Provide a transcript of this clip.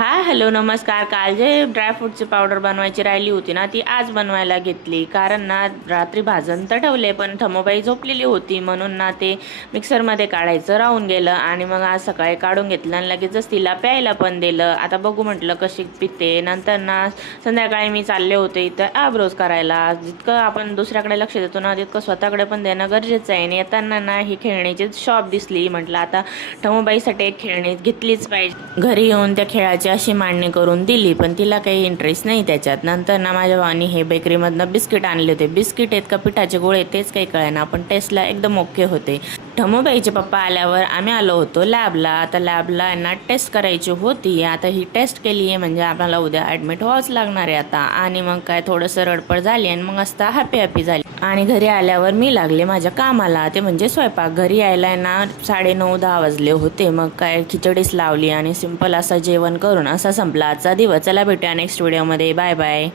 Hello नमस्कार। काल जे ड्रायफ्रूटची पावडर बनवायची राहिली होती ना, ती आज बनवायला घेतली। कारण ना रात्री भाजून तर ठेवले, पण ठमोबाई झोपलेली होती म्हणून ना ते मिक्सरमध्ये काढायचं राहून गेलं आणि मग आज सकाळी काढून घेतलं आणि लगेचच तिला प्यायला पण दिलं। आता बघू म्हटलं कशी पिते। नंतर ना संध्याकाळी मी चालले होते इथं आयब्रोज करायला। जितकं आपण दुसऱ्याकडे लक्ष देतो ना, तितकं स्वतःकडे पण देणं गरजेचं आहे। आणि येताना ना ही खेळण्याची शॉप दिसली, म्हटलं आता ठमोबाईसाठी एक खेळणी घेतलीच पाहिजे। घरी येऊन त्या खेळाची अशी मांडणी करून दिली, पण तिला काही इंटरेस्ट नाही त्याच्यात। नंतर ना माझ्या भावानी हे बेकरीमधनं बिस्किट आणले होते। बिस्किट आहेत का पिठाचे गोळे तेच काही कळेना, पण टेस्टला एकदम ओके होते। ठमोबाईचे पप्पा आल्यावर आम्ही आलो होतो लॅबला। आता लॅबला यांना टेस्ट करायची होती। आता ही टेस्ट केली आहे म्हणजे आम्हाला उद्या ॲडमिट व्हावंच लागणार आहे आता। आणि मग काय थोडंसं रडपड झाली आणि मग असता हॅपी झाली। आणि घरी आल्यावर मी लागले माझ्या कामाला, ते म्हणजे स्वयंपाक। घरी यायला ना 9:30-10 वाजले होते। मग काय खिचडीच लावली आणि सिंपल असं जेवण करून असा संपला आजचा दिवस। चला भेटूया नेक्स्ट व्हिडिओमध्ये। Bye bye.